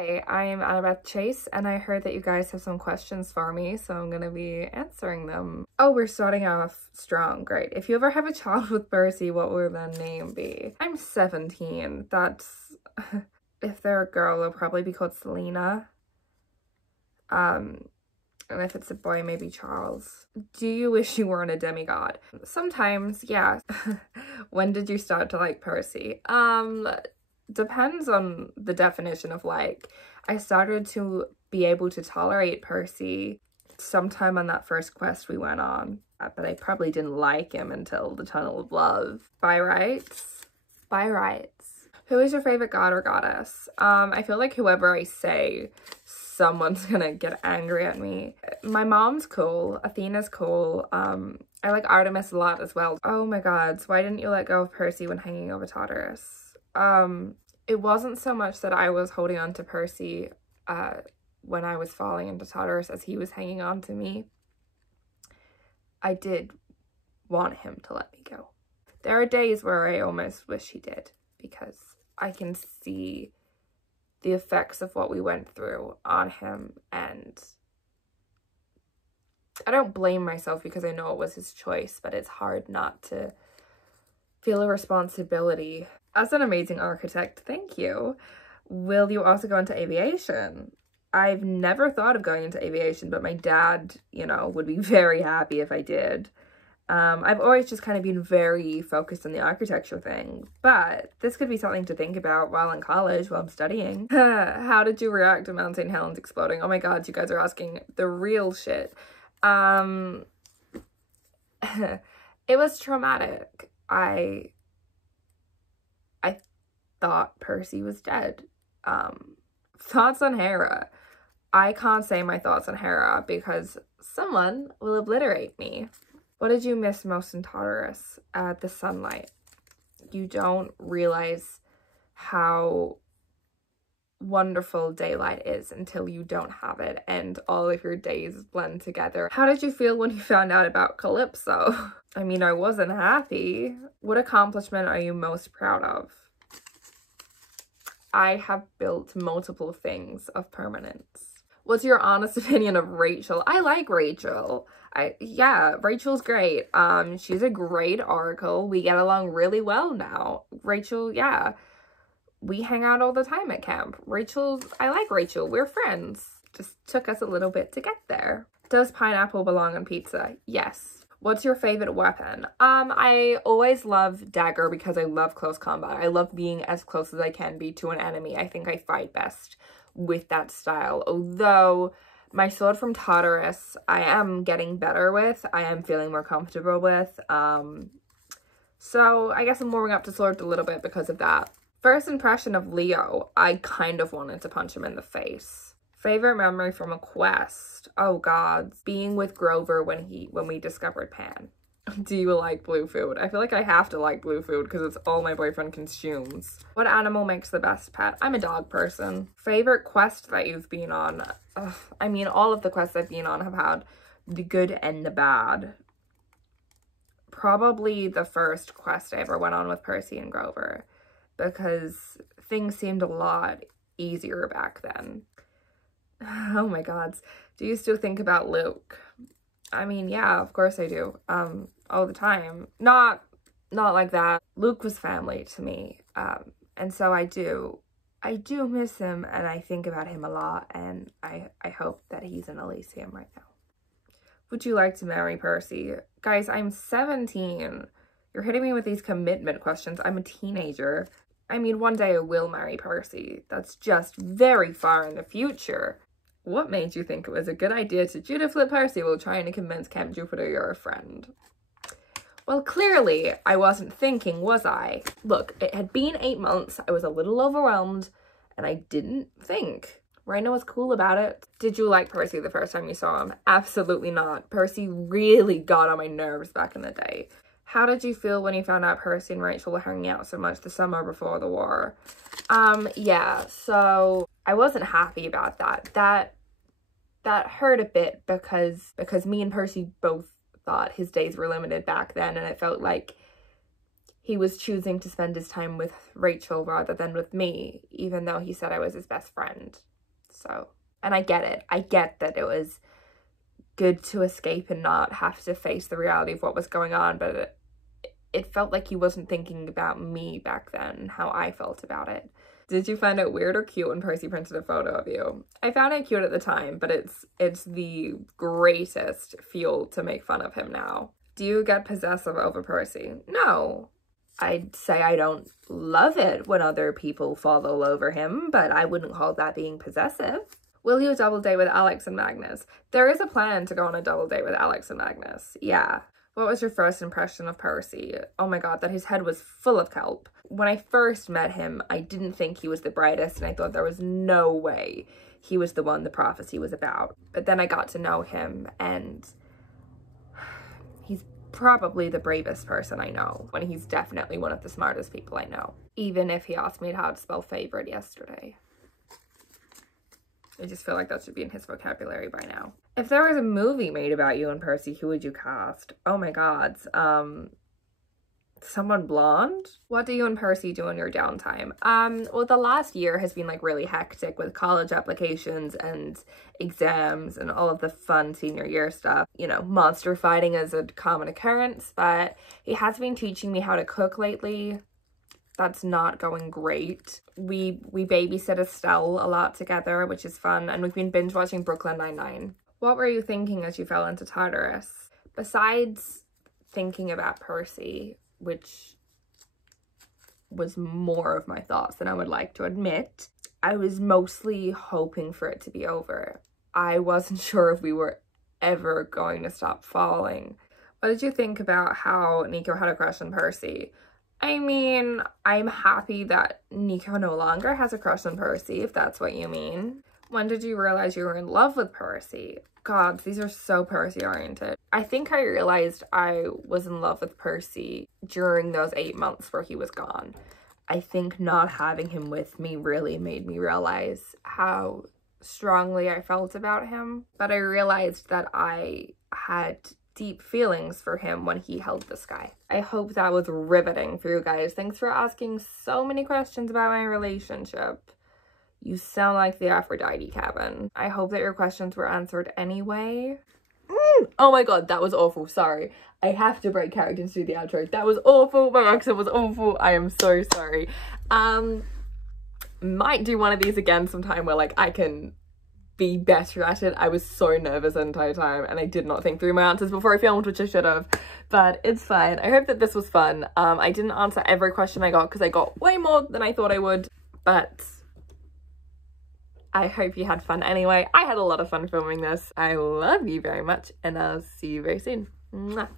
Hi, I'm Annabeth Chase, and I heard that you guys have some questions for me, so I'm gonna be answering them. Oh, we're starting off strong. Great. If you ever have a child with Percy, what will their name be? I'm 17. That's... if they're a girl, they'll probably be called Selena. And if it's a boy, maybe Charles. Do you wish you weren't a demigod? Sometimes, yeah. When did you start to like Percy? Depends on the definition of like. I started to be able to tolerate Percy sometime on that first quest we went on, but I probably didn't like him until the Tunnel of Love. By rights? By rights. Who is your favorite god or goddess? I feel like whoever I say, someone's gonna get angry at me. My mom's cool. Athena's cool. I like Artemis a lot as well. Oh my god, so why didn't you let go of Percy when hanging over Tartarus? It wasn't so much that I was holding on to Percy when I was falling into Tartarus as he was hanging on to me. I did want him to let me go. There are days where I almost wish he did, because I can see the effects of what we went through on him, and I don't blame myself because I know it was his choice, but it's hard not to feel a responsibility. As an amazing architect, thank you. Will you also go into aviation? I've never thought of going into aviation, but my dad, you know, would be very happy if I did. I've always just kind of been very focused on the architecture thing, but this could be something to think about while in college, while I'm studying. How did you react to Mount St. Helens exploding? Oh my god, you guys are asking the real shit. It was traumatic. I thought Percy was dead. Thoughts on Hera. I can't say my thoughts on Hera because someone will obliterate me. What did you miss most in Tartarus? The sunlight. You don't realize how wonderful daylight is until you don't have it and all of your days blend together. How did you feel when you found out about Calypso? I mean, I wasn't happy. What accomplishment are you most proud of? I have built multiple things of permanence. What's your honest opinion of Rachel? I like Rachel. Yeah, Rachel's great. She's a great oracle. We get along really well now. Rachel, yeah. We hang out all the time at camp. I like Rachel. We're friends. Just took us a little bit to get there. Does pineapple belong on pizza? Yes. What's your favorite weapon? I always love dagger because I love close combat. I love being as close as I can be to an enemy. I think I fight best with that style. Although my sword from Tartarus, I am getting better with. I am feeling more comfortable with. So I guess I'm warming up to swords a little bit because of that. First impression of Leo, I kind of wanted to punch him in the face. Favorite memory from a quest? Oh god, being with Grover when we discovered Pan. Do you like blue food? I feel like I have to like blue food because it's all my boyfriend consumes. What animal makes the best pet? I'm a dog person. Favorite quest that you've been on? I mean, all of the quests I've been on have had the good and the bad. Probably the first quest I ever went on with Percy and Grover, because things seemed a lot easier back then. Oh my god. Do you still think about Luke? I mean, yeah, of course I do. All the time. Not like that. Luke was family to me. And so I do miss him, and I think about him a lot, and I hope that he's in Elysium right now. Would you like to marry Percy? Guys, I'm 17. You're hitting me with these commitment questions. I'm a teenager. I mean, one day I will marry Percy. That's just very far in the future. What made you think it was a good idea to Judah flip Percy while trying to convince Camp Jupiter you're a friend? Well, clearly I wasn't thinking, was I? Look, it had been 8 months. I was a little overwhelmed and I didn't think. Rhino was cool about it. Did you like Percy the first time you saw him? Absolutely not. Percy really got on my nerves back in the day. How did you feel when you found out Percy and Rachel were hanging out so much the summer before the war? Yeah, so I wasn't happy about that. That hurt a bit because me and Percy both thought his days were limited back then, and it felt like he was choosing to spend his time with Rachel rather than with me, even though he said I was his best friend. So, and I get it. I get that it was good to escape and not have to face the reality of what was going on, but it felt like he wasn't thinking about me back then, how I felt about it. Did you find it weird or cute when Percy printed a photo of you? I found it cute at the time, but it's the greatest fuel to make fun of him now. Do you get possessive over Percy? No. I'd say I don't love it when other people fall all over him, but I wouldn't call that being possessive. Will you double date with Alex and Magnus? There is a plan to go on a double date with Alex and Magnus. Yeah. What was your first impression of Percy? Oh my god, that his head was full of kelp. When I first met him, I didn't think he was the brightest, and I thought there was no way he was the one the prophecy was about. But then I got to know him, and he's probably the bravest person I know, and he's definitely one of the smartest people I know. Even if he asked me how to spell favorite yesterday. I just feel like that should be in his vocabulary by now. If there was a movie made about you and Percy, who would you cast? Oh my god. Someone blonde? What do you and Percy do in your downtime? Well, the last year has been like really hectic with college applications and exams and all of the fun senior year stuff. You know, monster fighting is a common occurrence, but he has been teaching me how to cook lately. That's not going great. We babysit Estelle a lot together, which is fun, and we've been binge watching Brooklyn Nine-Nine. What were you thinking as you fell into Tartarus? Besides thinking about Percy, which was more of my thoughts than I would like to admit, I was mostly hoping for it to be over. I wasn't sure if we were ever going to stop falling. What did you think about how Nico had a crush on Percy? I mean, I'm happy that Nico no longer has a crush on Percy, if that's what you mean. When did you realize you were in love with Percy? God, these are so Percy-oriented. I think I realized I was in love with Percy during those 8 months where he was gone. I think not having him with me really made me realize how strongly I felt about him. But I realized that I had deep feelings for him when he held the sky. I hope that was riveting for you guys. Thanks for asking so many questions about my relationship. You sound like the Aphrodite cabin. I hope that your questions were answered anyway. Oh my god, that was awful. Sorry. I have to break character and do the outro. That was awful. My accent was awful. I am so sorry. Might do one of these again sometime where like I can be better at it. I was so nervous the entire time and I did not think through my answers before I filmed, which I should have, but it's fine. I hope that this was fun. I didn't answer every question I got because I got way more than I thought I would, but I hope you had fun anyway. I had a lot of fun filming this. I love you very much and I'll see you very soon. Mwah.